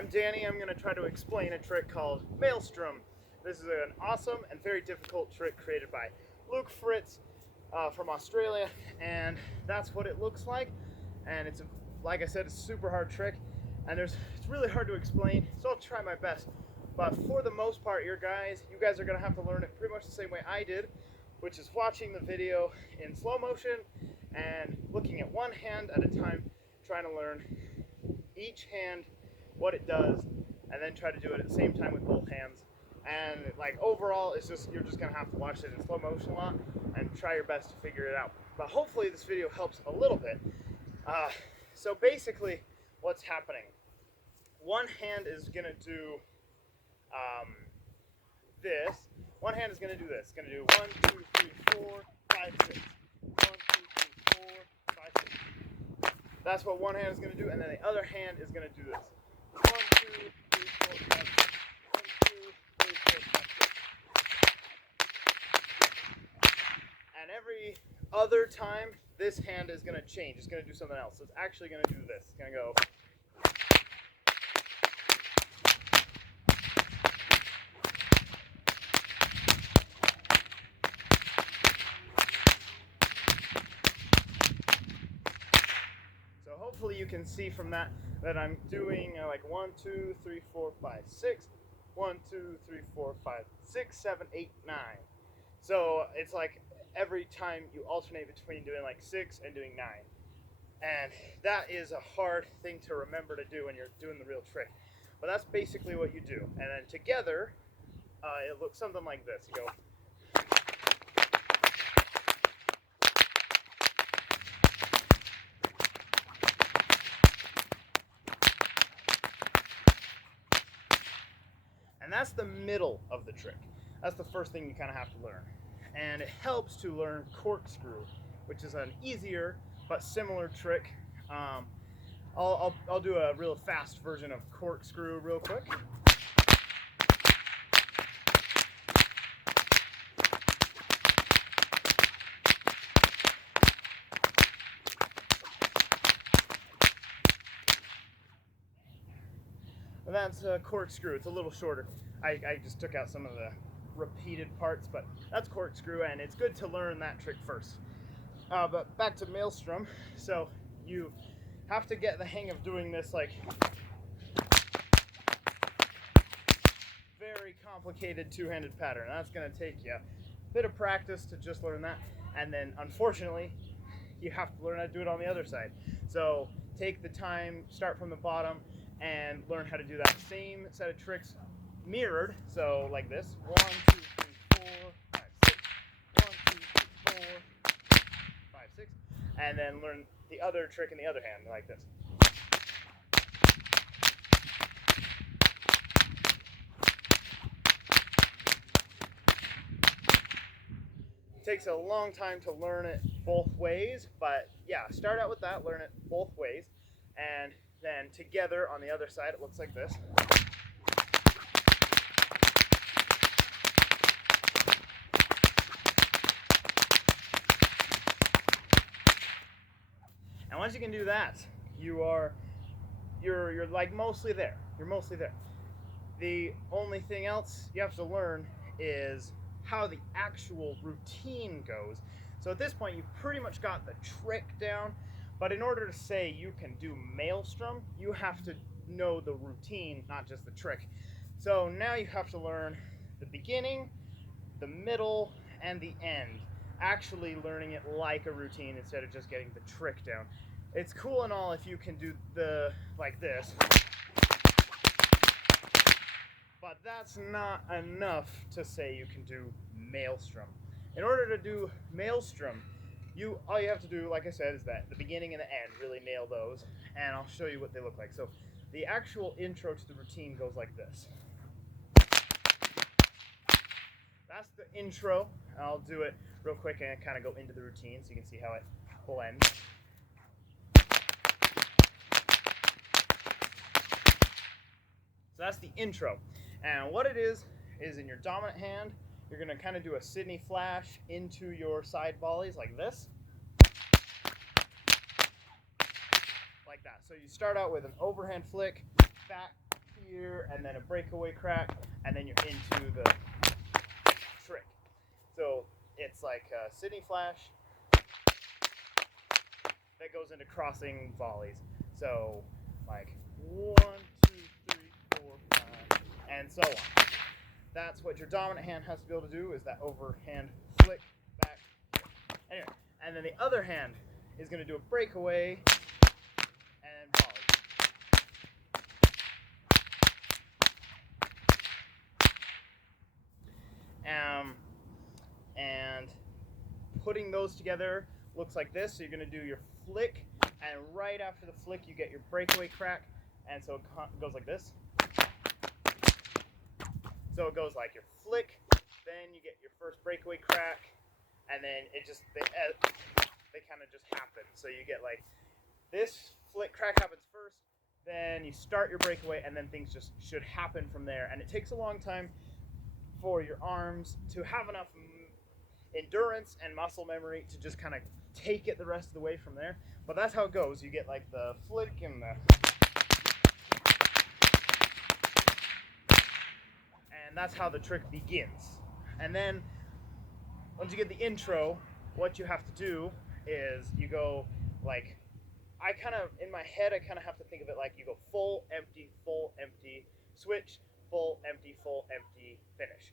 I'm Danny. I'm going to try to explain a trick called Maelstrom. This is an awesome and very difficult trick created by Luke Fritch from Australia, and that's what it looks like. And it's, like I said, it's a super hard trick, and it's really hard to explain, so I'll try my best. But for the most part, you guys are going to have to learn it pretty much the same way I did, which is watching the video in slow motion and looking at one hand at a time, trying to learn each hand what it does, and then try to do it at the same time with both hands. And like overall, you're just gonna have to watch it in slow motion a lot and try your best to figure it out. But hopefully this video helps a little bit. So basically, what's happening? One hand is gonna do this. One hand is gonna do this. It's gonna do 1, 2, 3, 4, 5, 6. 1, 2, 3, 4, 5, 6. That's what one hand is gonna do, and then the other hand is gonna do this. 1, 2, 3, 4, 5, 6. 1, 2, 3, 4, 5, 6. And every other time, this hand is going to change. It's going to do something else. So it's actually going to do this. It's going to go. So hopefully you can see from that I'm doing like 1, 2, 3, 4, 5, 6. 1, 2, 3, 4, 5, 6, 7, 8, 9. So it's like every time you alternate between doing like 6 and doing 9. And that is a hard thing to remember to do when you're doing the real trick. But that's basically what you do. And then together, it looks something like this. You go. And that's the middle of the trick. That's the first thing you kind of have to learn. And it helps to learn corkscrew, which is an easier but similar trick. I'll do a real fast version of corkscrew real quick. And that's a corkscrew. It's a little shorter. I just took out some of the repeated parts, but that's corkscrew, and it's good to learn that trick first. But back to Maelstrom. So you have to get the hang of doing this like very complicated two-handed pattern. That's going to take you a bit of practice to just learn that, and then unfortunately you have to learn how to do it on the other side. So take the time, start from the bottom, and learn how to do that same set of tricks mirrored. So like this: 1, 2, 3, 4, 5, 6. 1, 2, 3, 4, 5, 6. And then learn the other trick in the other hand like this. It takes a long time to learn it both ways, but yeah, start out with that, learn it both ways, and then together on the other side it looks like this. And once you can do that, you're like mostly there. You're mostly there. The only thing else you have to learn is how the actual routine goes. So at this point, you've pretty much got the trick down, but in order to say you can do Maelstrom, you have to know the routine, not just the trick. So now you have to learn the beginning, the middle, and the end. Actually learning it like a routine instead of just getting the trick down. It's cool and all if you can do like this, but that's not enough to say you can do Maelstrom. In order to do Maelstrom, all you have to do, like I said, is that the beginning and the end, really nail those, and I'll show you what they look like. So the actual intro to the routine goes like this. That's the intro. I'll do it real quick and kind of go into the routine so you can see how it blends. So that's the intro. And what it is in your dominant hand, you're going to kind of do a Sydney flash into your side volleys like this. Like that. So you start out with an overhand flick, back, here, and then a breakaway crack, and then you're into the trick. So it's like a Sydney flash that goes into crossing volleys. So like 1, 2, 3, 4, 5, and so on. That's what your dominant hand has to be able to do, is that overhand flick back. Anyway, and then the other hand is going to do a breakaway and volley. And putting those together looks like this. So you're going to do your flick, and right after the flick you get your breakaway crack, and so it goes like this. So it goes like your flick, then you get your first breakaway crack, and then it just, they kind of just happen. So you get like this flick crack happens first, then you start your breakaway, and then things just should happen from there. And it takes a long time for your arms to have enough endurance and muscle memory to just kind of take it the rest of the way from there. But that's how it goes. You get like the flick and that's how the trick begins. And then once you get the intro, what you have to do is you go like, in my head, I kind of have to think of it like you go full, empty, switch, full, empty, finish.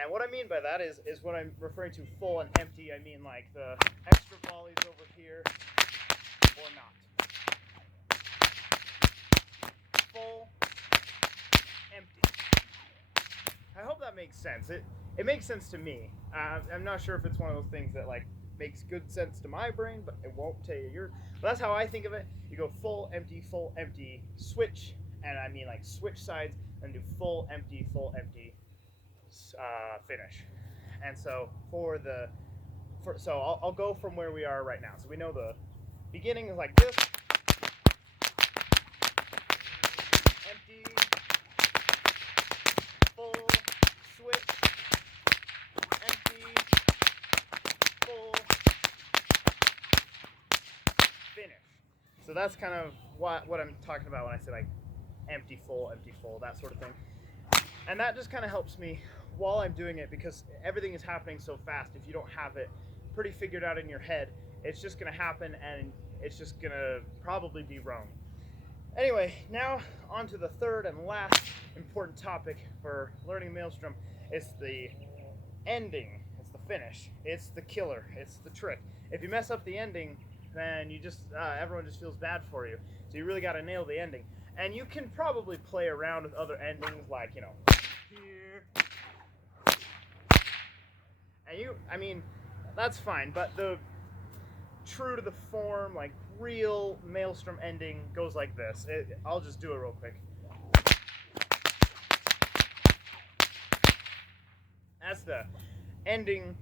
And what I mean by that is when I'm referring to full and empty, I mean like the extra volleys over here or not. Full, empty. I hope that makes sense. It makes sense to me. I'm not sure if it's one of those things that like makes good sense to my brain, but it won't tell you yours. But that's how I think of it. You go full, empty, switch, and I mean like switch sides, and do full, empty, finish. And so I'll go from where we are right now. So we know the beginning is like this. Empty, full, switch, empty, full, finish. So that's kind of what I'm talking about when I say like empty, full, that sort of thing. And that just kind of helps me while I'm doing it, because everything is happening so fast. If you don't have it pretty figured out in your head, it's just going to happen, and it's just going to probably be wrong. Anyway, now on to the third and last important topic for learning Maelstrom. It's the ending. It's the finish. It's the killer. It's the trick. If you mess up the ending, then you just everyone just feels bad for you. So you really got to nail the ending. And you can probably play around with other endings, like, you know, here. And that's fine, but the true to the form, like real Maelstrom ending goes like this. I'll just do it real quick. That's the ending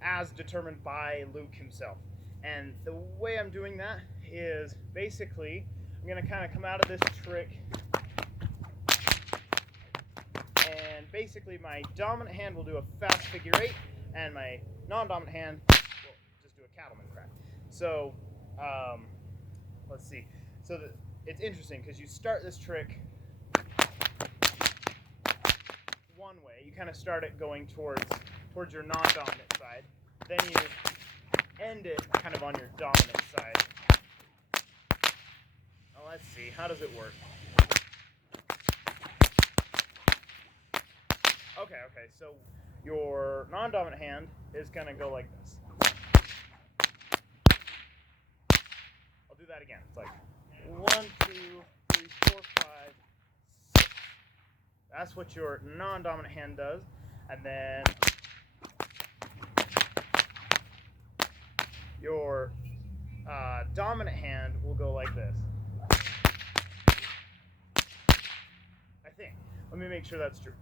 as determined by Luke himself. And the way I'm doing that is basically I'm going to kind of come out of this trick, and basically my dominant hand will do a fast figure 8, and my non-dominant hand will just do a cattleman crack. So, let's see. So it's interesting because you start this trick one way. You kind of start it going towards your non-dominant side. Then you end it kind of on your dominant side. Now let's see. How does it work? Okay. So your non-dominant hand is going to go like this. I'll do that again. It's like 1, 2, 3, 4, 5, 6. That's what your non-dominant hand does. And then your dominant hand will go like this. I think. Let me make sure that's true.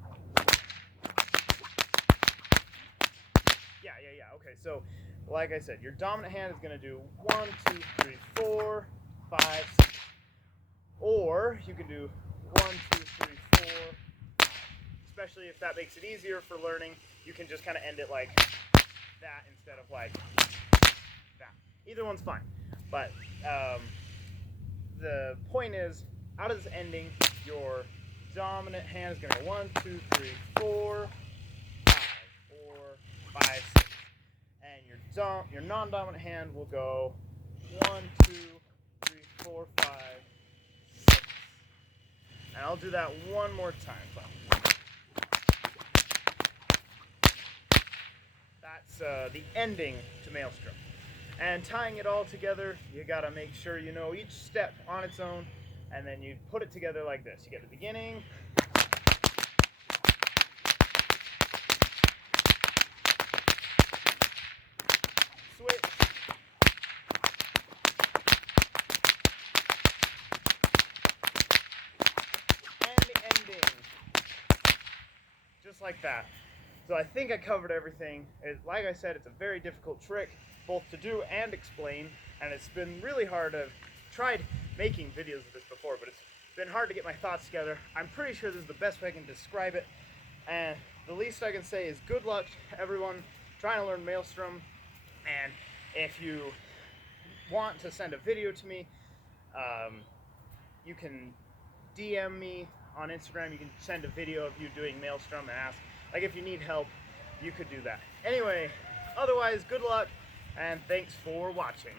Yeah. Okay, so like I said, your dominant hand is going to do 1, 2, 3, 4, 5, 6. Or you can do 1, 2, 3, 4. Especially if that makes it easier for learning, you can just kind of end it like that instead of like that. Either one's fine. But the point is, out of this ending, your dominant hand is going to go 1, 2, 3, 4, 5, 4, 5, 6. And your non-dominant hand will go 1, 2, 3, 4, 5, 6. And I'll do that one more time. So that's the ending to Maelstrom. And tying it all together, you gotta make sure you know each step on its own, and then you put it together like this. You get the beginning, switch, and the ending. Just like that. So I think I covered everything. Like I said, it's a very difficult trick, both to do and explain, and it's been really hard. I've tried making videos of this before, but it's been hard to get my thoughts together. I'm pretty sure this is the best way I can describe it, and the least I can say is good luck to everyone trying to learn Maelstrom. And if you want to send a video to me, you can DM me on Instagram. You can send a video of you doing Maelstrom and ask, like, if you need help, you could do that. Anyway, otherwise, good luck, and thanks for watching.